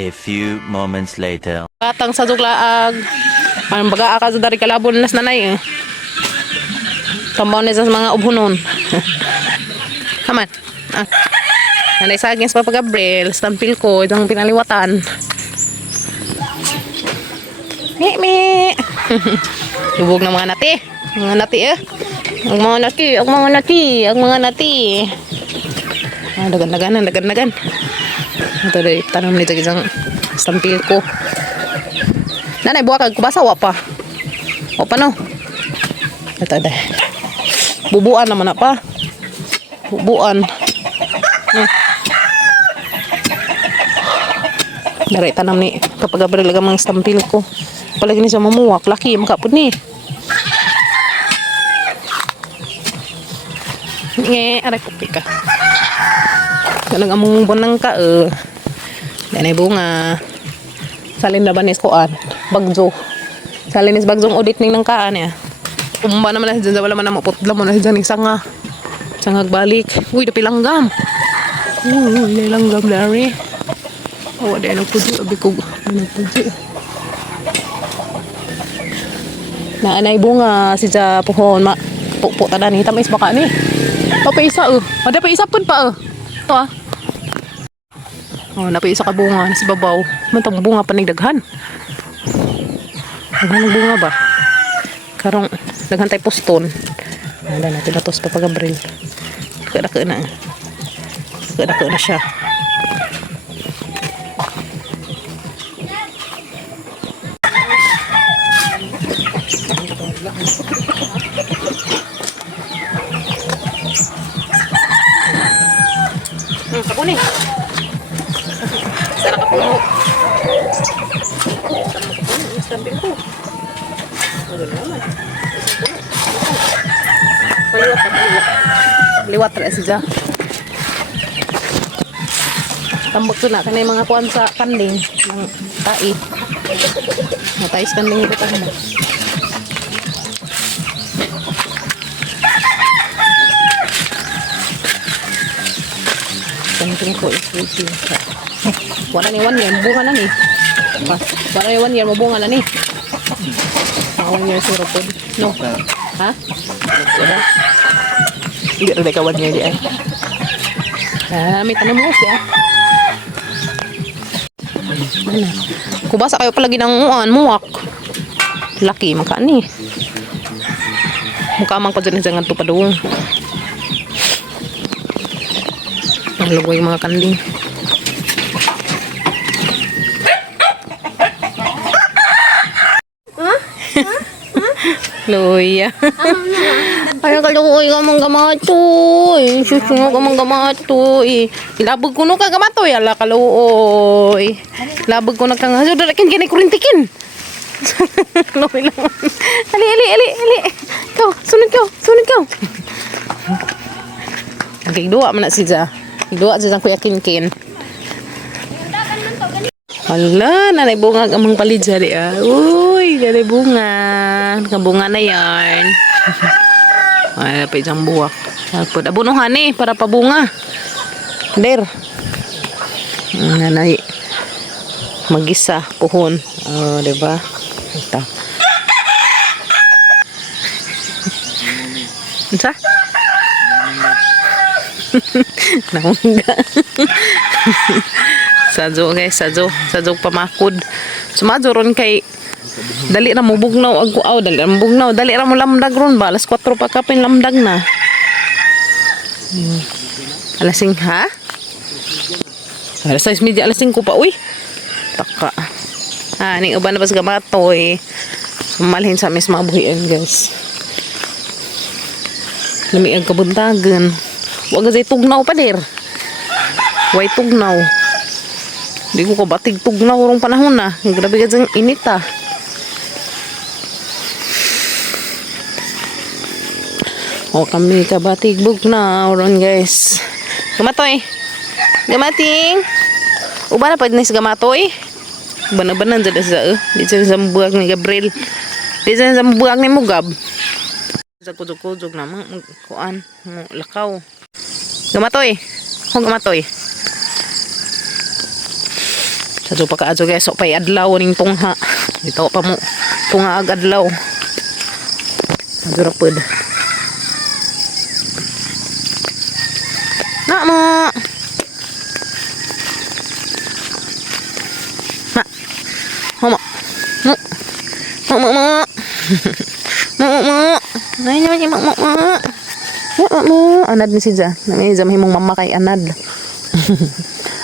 A few moments later. Batang sa duglaag. Ang baga ka sa dari kalabon nas nanay eh. Tambaw na sa mga ubhunon. Come on. Ah. Nanay saging sa Papa Gabriel, stampil ko, itong pinaliwatan. Mi. Lubog ng mga nati. Mga nati eh. Ang mga nati. Ah, dagan. Ito rin, tanong nito isang stampil ko. Nanay, buwa kag kubasa, wapa. Wapa no. Ito deh. Bubuan naman na pa. Bubuan. Dari tanam ni kapag Gabriel lagang mga stampil ko. Palagi ni siya mamuwak. Laki, makapod ni. Aray ko pika. Ganang among bunang ka Danay bunga. Salin na ba ni Skoan? Bagjo. Salin ni Bagjong audit ning nang kaan ya. Umba naman na dyan sa wala man na maputla mo na dyan ng sanga. Sangag balik. Uy, napilanggam. Uy, langgam dari. Oh, ada yang puji, abi ko puji. Na anay bunga si ja pohon mak. Pukpuk tadan hitam is baka ni. Pa isa Ada pa isa pun pa To Oh, napaisa ka bunga si babaw. Mantang bunga pa nagdaghan. Daghan ng bunga ba? Karong daghan tay poston. Ada natin datos Papa Gabriel. Dako na. Dako na siya. Sabon eh. Sana ka puno. Stampil ko. Ano naman? Liwat rin siya. Tambak ko na kanay mga kuwan sa kanding ng tai. Matais kanding ito pa mo. Kanding ko is waiting. Wala ni 1 year, bunga na ni. Wala ni 1 year, mabunga na ni. 1 year suro po. No. Ha? Hindi rin ka 1 year di ay. May tanong mo siya. Kubasa kayo palagi ng muwak. Laki, makani. Mukamang ko dyan jangan to padung. Ang lugoy mga kanding. Loya. Ay, kaluoy ka mang gamatoy. Susunod ka mang gamatoy. Ilabog ko no ka gamatoy. Ala, kaluoy. Ilabog ko na kang haso. Darakin kini kurintikin. Loy lang. Ali. Ikaw, sunod ka. Nagigduwa man na siya. Igduwa siya kuya Kinkin. Hala, nanay bunga amang palidya di ah. Uy, nanay bunga. Kabunga na yan. Ay, napay siyang buwak. Abunuhan eh, para pabunga. Der. Nanay. Magisa, puhon. Oh, diba? Ito. Isa? Naungga. Sadyo guys, sadyo pamakod. Sumadyo ron kay dali ra mo bugnaw aguaw, dali ra mo lamdag ron ba, alas 4 pa ka pin lamdag na. Alasing ha? Alas 6:30, alas 5 pa uy. Taka. Ning uban na pas gamatoy. Malhin sa mis mabuhian guys. Lami ang kabuntagan. Wa gazay tugnaw pa der. Way tugnaw. Di ko kabatig tugnaw rong panahon na. Grabe ka dyan init ah. O kami kabatig bugnaw ron guys. Gamatoy. Gamating. Uba na pa din sa gamatoy. Bana-banan dyan sa di dyan sa buwag ni Gabriel. Di dyan sa buwag ni Mugab. Sa kudog-kudog na kuan. Lakaw. Gamatoy. Kung gamatoy. Sa pa ka guys, so pay adlaw ning tungha. Dito pa mo tungha ag adlaw. Adto ra pud. Na mo. Na. Mo. Mo. Mo mo. Mo mo. Nay nay mo mo. Mo. Anad ni si Ja. Nami jam himong mama kay anad.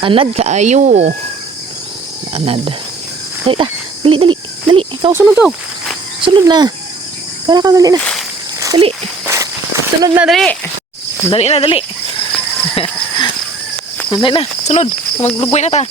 Anad kaayo. Anad. Dali ta. Dali, dali. Dali. Ikaw sunod to. Sunod na. Kara ka, dali na. Dali. Sunod na, dali. Dali na, dali. Dali na. Sunod. Maglugway na ta.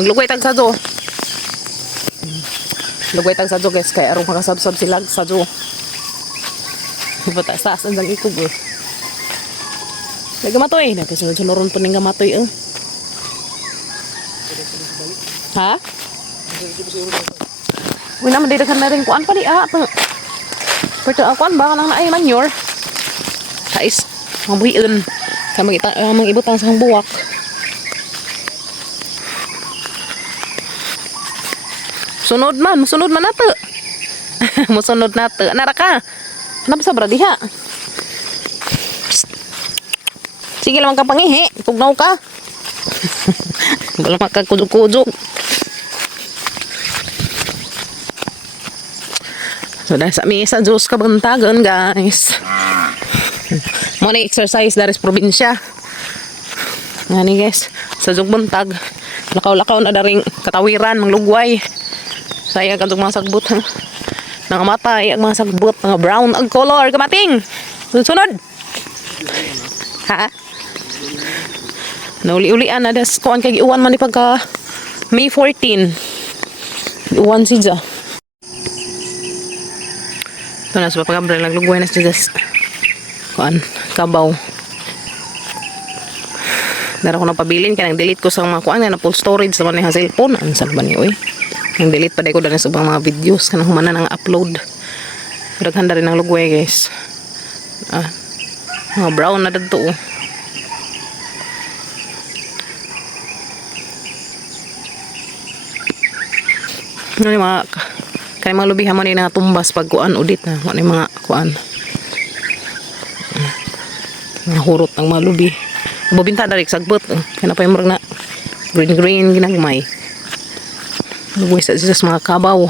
Maglugway tag sa jo. Lugway tag sa jo, guys. Kaya arong makasab-sab sila sa jo. Batas-taas ang ikog, eh. Nagamatoy. Nagkasunod-sunuron po ng gamatoy, eh. Ha? Uy naman dito ka na rin kuan pa di pero kuan ba kanang naay manure kais mabuhiin ka mag-ibutang sa buwak sunod man nato musunod nato nara ka hanap sa bradiha sige lang ka pangihi tugnaw ka wala makakuduk-kuduk. So dahil sa misa Diyos kabuntagan guys. Muna exercise dari sa probinsya. Ngani guys, sa Jugbuntag lakaw-lakaw na daring katawiran manglugway. Saya kadtong mga sagbot nga matay ang mga sagbot nga brown ag color kamating. Sunod. Ha? Nauli-ulian na das kuan kay iwan man ni pagka May 14. Iwan si Ja. Ito na sa papagabra naglugway na si Ja. Kuan kabaw. Dara ko na pabilin kaya nang-delete ko sa mga kuan na full storage sa manang cellphone. Ansan ba ni oy? Nang-delete pa dai ko dali sa mga videos kanang humanan ang upload. Daghan rin ang lugway guys. Mga brown na dadto. Ano yung mga kaya mga lubihan mo na tumbas pag kuan udit na ano yung mga kuan nahurot ang mga lubi bubinta dari sagbot kaya pa yung na green ginagmay lubuy sa mga kabaw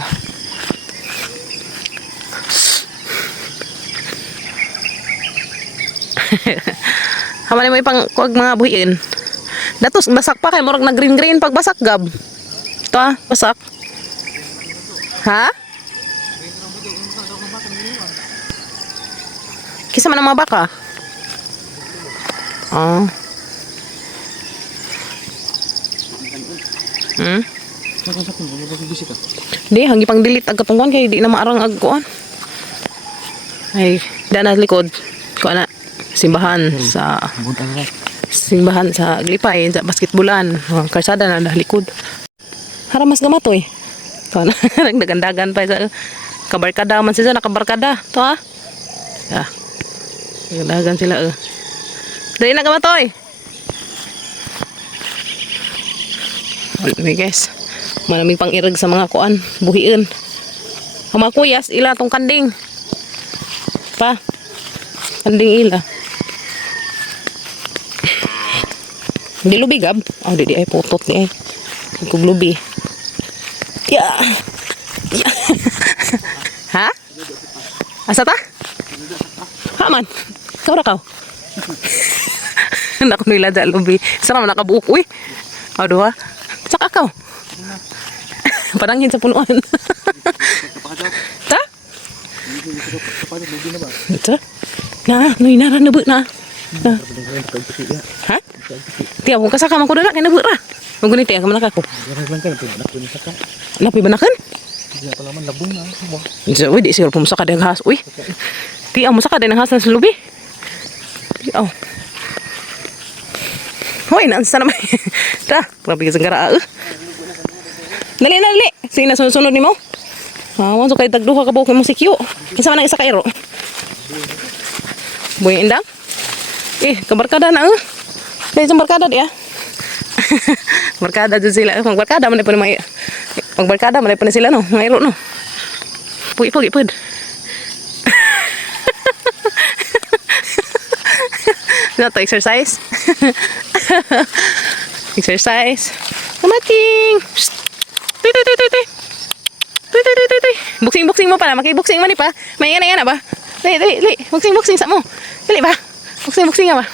haman mo ipang kuag mga buhiin datos basak pa kay murag na green pag basak gab ito basak. Ha? Kisa man ang mga baka? Oh. Di, hanggi pang delete ag katungkuan kay di na maarang ag kuan. Ay, daan na likod. Kuan na simbahan sa Glipay sa basketbulan. Karsada na likod. Haramas gamatoy. Nagdagandagan pa sa kabarkada man sila nakabarkada to ha nagdagan sila dali na kamatoy guys maraming pang irag sa mga kuan buhiin ang mga kuyas ila tong kanding pa kanding ila di lubi gab di ay putot di ay kuglubi. Ya. Ha? Asa ta? Ha man. Kau ra kaw. Nak nila da lubi. Sara man nakabuok uy. Aduh ha. Saka kaw. Padangin sa punuan. Ta? Ta? Na, nuy na nabu na. Ha? Tiya mo kasaka man ko dala kay nabu ra. Magunit ya kamana ka ko. Napi banakan? Di pa naman labong na. Isa uy di siguro pumusaka deng has uy. Ti mo saka deng has sa lubi. Ti hoy nansa naman. Ta, grabe ka sanggara. Dali. Sige na sunod nimo. Mo so kay tagduha ka buok mo sikyo. Kinsa man ang isa ka iro? Boy indang. Kabarkada na. Dai sa barkada dia. Barkada dyan sila. Magbarkada man po na magbarkada man po na sila no. Mayro no. Pugi pud. Not to exercise. Exercise. Kamating. Tuy. Buksing mo pala. Makibuksing mo ni pa. May yan ba? Dali. Buksing sa mo. Dali ba? Buksing nga ba?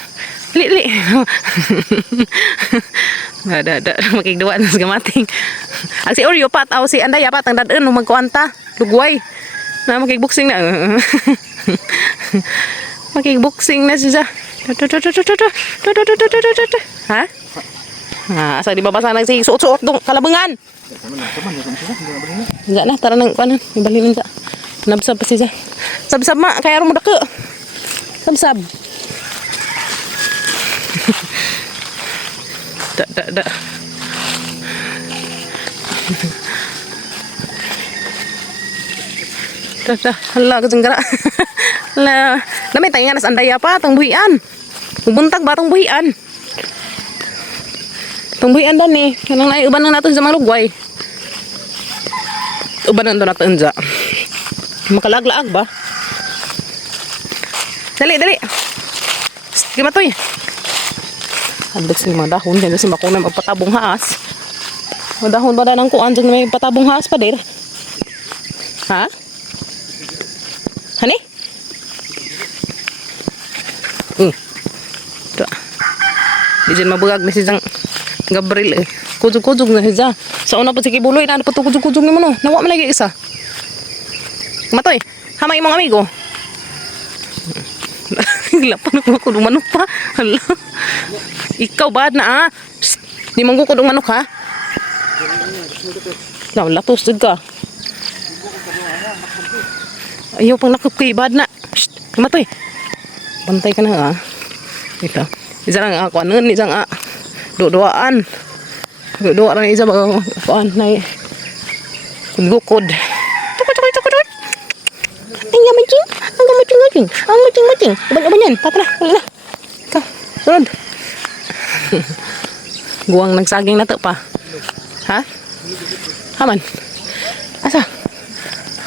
Dali. Ada. Makigduwa na sa gamating. Ang si Oreo pat. O si Andaya pat. Ang dadaan. Magkuanta. Lugway. Na makigbuksing na. Makigbuksing na siya. Ha? Asa di babasa nang si suot-suot dong kalabangan. Enggak na tara nang kuan ibalinin ta. Nabsab pa siya. Sab ma kay aron mo dako. Sab. Da. Hala kajenggara. Hala, lamay tayo nga nas Andaya pa tong buhian. Bubuntag ba tong buhian? Tong buhian dan ni, kanang naiuban na nato sa mga lugway. Uban na nato unja. Makalaglaag ba? Dali. Gimatoy. Andak sa mga dahon, dyan si makunang magpatabong haas. Madahon ba na ng kuan dyan may patabong haas pa dir? Ha? Hani? Di dyan mabugag na siyang Gabriel eh. Kujug-kujug na siya. Sa una pa si Kibuloy na pa ito kujug-kujug ni mo no. Nawa man lagi isa. Matoy, hamay mong amigo. Lapan ako kudong manok pa. Hala. Ikaw bad na ah. Psst. Di manggo kudong manok ha. Latos dyan ka. Ayaw pang nakupkay bad na. Psst. Matoy. Bantay ka na ha. Ito. Isa lang ako anon. Isa nga. Doaan. Doa lang isa baga kuan na gukod. Tukod. Ang gamacing. Ang macing. Uban yan. Tatra. Wala na. Ikaw. Sunod. Guwang nagsaging na to pa. Ha? Haman. Asa?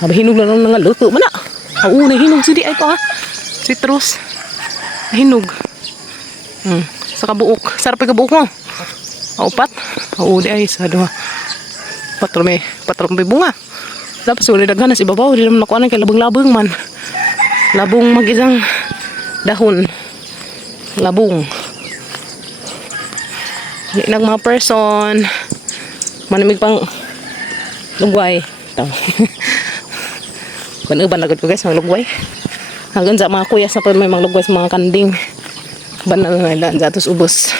Hinog na lang nga luto. Mana? Oo, nahinog si di ay pa ha. Citrus. Nahinog. Sa kabuok. Sarap yung kabuok mo. Upat. Oo, di ay. Sa doha. Patro may bunga. Tapos ulit daghanas ibabaw. Di naman nakuha kay labong-labong man. Labong mag-isang dahon. Labong. Di nag mga person. Manamig pang lugway. Ito. Kung ba nagod ko guys, mga lugway. Hanggang sa mga kuyas na pa may mga lugway sa mga kanding. Banal na nila. Datos ubos.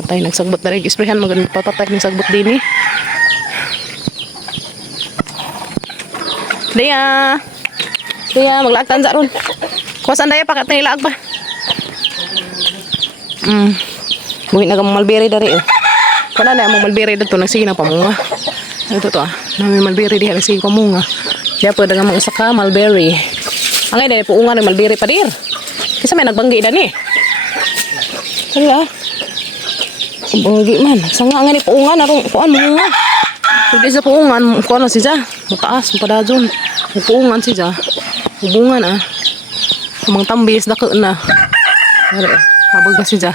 Patay, nagsagbot na rin. Isprehan, magpapatay ng sagbot din eh. Daya, maglaagtan sa ron. Kuwasan daya, pakat na ilaag pa. Buhin na ka malberi dari eh. Kung na mong malberi dito, nagsige na pamunga. Ito to ah. May malberi diha, nagsige pamunga. Kaya pwede nga mga usa ka malberi. Ang ay dahil puunga ng malberi pa dir. Kasi may nagbanggi na ni. Kali ah. Banggi man. Sanga nga ni puungan. Kuan mo nga. Hindi sa puungan. Kuan na siya. Mataas. Mapadadyon. Puungan siya. Hubungan ah. Amang tambis. Dako na. Habag na siya.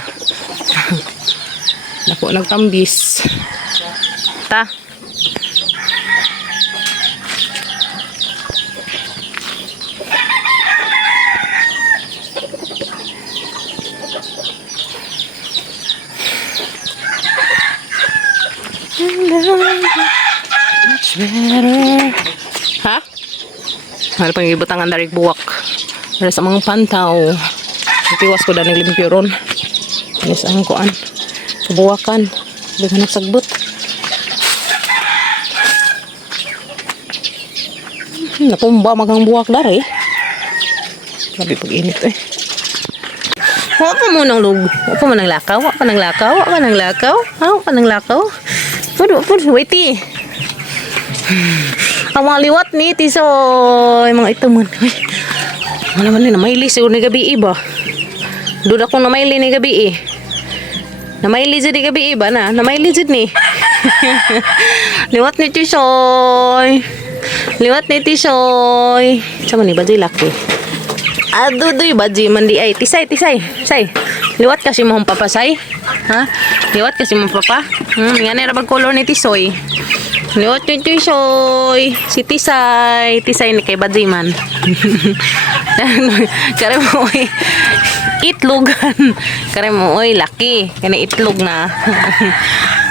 Dako nagtambis. Ta. Much better. Ha? Ano pang ibutangan darik buwak. Dari sa mga pantaw. Itiwas ko danig limpyo ron. Yes, ang kuan. Kabuwakan. Hindi nagsagbot. Napumba magang buwak dari. Sabi pag init eh. Huwag pa mo ng lug. Huwag pa mo ng lakaw. Huwag pa ng lakaw. Huwag pa ng lakaw. Huwag pa ng lakaw. Pud, waiti. Ang mga liwat ni tiso. Yung mga ito man. Wala man na maili siguro ni gabi ba. Duda ko na maili ni gabi Na may lizard di gabi iba na. Na may lizard ni. Liwat ni Tisoy. Liwat ni Tisoy. Sama ni Baji laki. Aduh Baji mandi ay. Tisay. Say. Liwat kasi mo papasay. Ha? Liwat kasi mo papa. Yan ay rabag color ni Tisoy. Liwat ni Tisoy. Si Tisay. Tisay ni kay Baji man. Kare mo oy. Itlogan. Kare mo oy laki. Kana itlog na.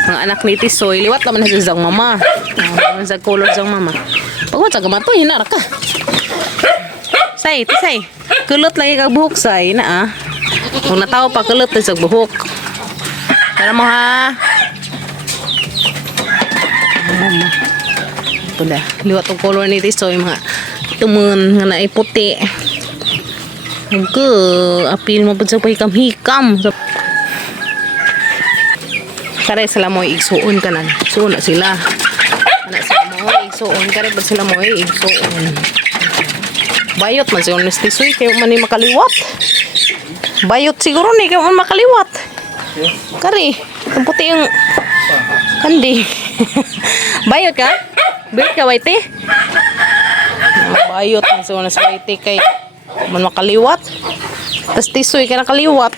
Ang anak ni Tisoy. Liwat naman na sa zang mama. Sa color zang mama. Pagwat sa gamatoy hinara ka. Say, Tisay. Kulot lagi kag buhok say na ah. Kung nataw pa kulot sa buhok. Tara mo ha. Pula, liwat ang color ni Tisoy mga tumun nga na puti. Ke apil mo pud sa hikam-hikam. Kare sila mo igsuon kanan. Suon na sila. Ana sila mo igsuon kare ba sila mo igsuon. Bayot man si Honest Tisoy kayo man ni makaliwat. Bayot siguro ni kayo man makaliwat. Kare, ang puti yung kandi. Bayot ka? Bayot ka, Waite? Bayot man si Honest Waite kay man makaliwat. Tas Tisoy ka nakaliwat.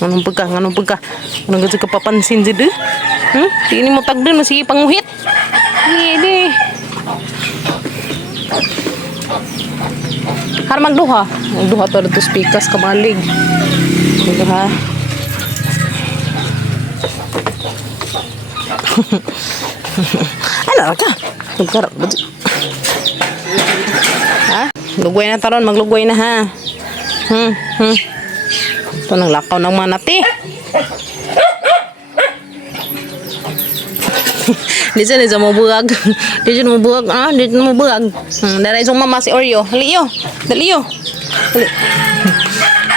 Anong pagka? Anong gano'n ka papansin si De? Tingin mo tagdun, masige panguhit. Hindi. Har magduha. Magduha to dito spikas kamalig. Magduha. Ano ka? Magkarap. Ha? Lugway na taron, maglugway na ha. Ito nang lakaw ng manati. Dito mo buwag. Dito mo buwag. Dito mo buwag. Daray isang mama si Oreo. Daliyo.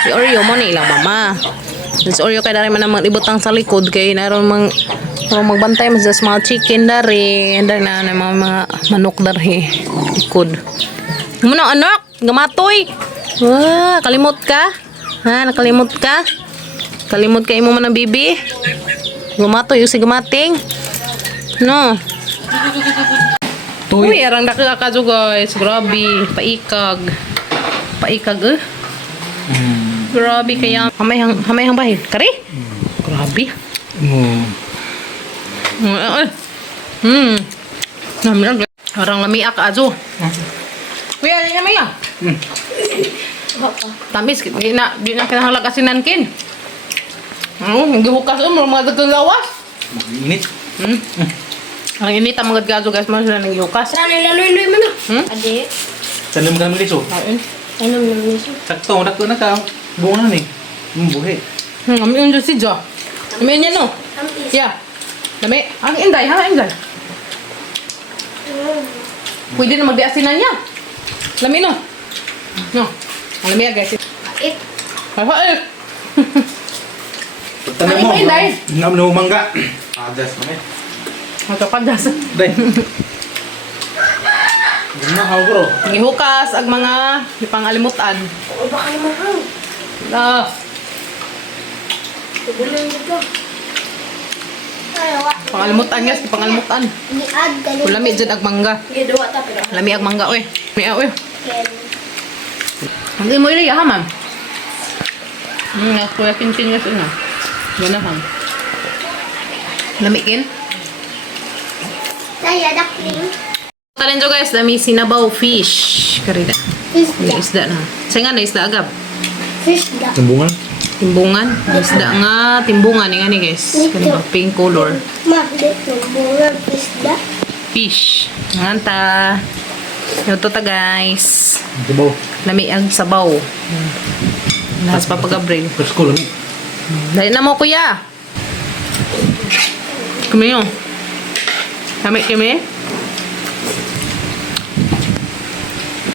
Si Oreo mo na ilang mama. Si Oreo kaya daray man namang ibutang sa likod. Kaya naroon magbantay mo sa small chicken dari. Dari na mga manok dari. Likod. Muna anak. Gamatoy. Kalimot ka. Ha, nakalimot ka? Kalimot ka imo man ang bibi? Gumatoy yung si gumating? No. Uy, arang nakakadyo guys. Grabe. Paikag. Paikag Grabe kaya. Hamay hang bahid. Kari? Grabe. Arang lamiak adyo. Kuya, hindi naman yan. Tamis, di na kinahanglan asinan kin. Hindi hukas mga dagang lawas. Init. Ang init ang mga gaso guys, mas na nang hukas. Sana ilaloy-loy mo na. Ade. Saan naman kami liso? Ayun. Ano mo na niso? Sakto, dakto na ka. Bunga na ni. Buhi. Kami yun dyan si Jo. Kami yun yan no. Yeah. Kami. Ang inday, ha? Inday. Pwede na magdiasinan niya. Lami no. No. Alam mo guys. It. Ay. Tanong mo. Ano ba, Inday? Ngam na mangga. Adas kami. Magkapadas. Day. Guna ako bro. Gihukas ang mga ipangalimutan. O baka naman hang. Ah. Tubulan dito. Ay, wa. Pangalimutan guys, pangalimutan. Ni-add galing. Ulami dyan ag mangga. Giduwa ta pero. Lami ag mangga oy. May oy. Ken. Hindi mo iliya ha, ma'am? Kuya pintin nga siya. Gana hang. Lamikin? Saya dakling. Talin jo guys, dami sinabaw fish. Karida. Fish May da. isda na. Say nga na isda agab. Fish da. Bunga. Timbungan. Isda nga, timbungan. Nga ni guys. Kanina pink color. Ma, dito. Bunga fish da. Fish. Nganta. Ito ta guys. Dibaw. Lami ang sabaw. Lahas pa pag-abril. Presko lang. Dahil na mo kuya. Kami yun. Kami.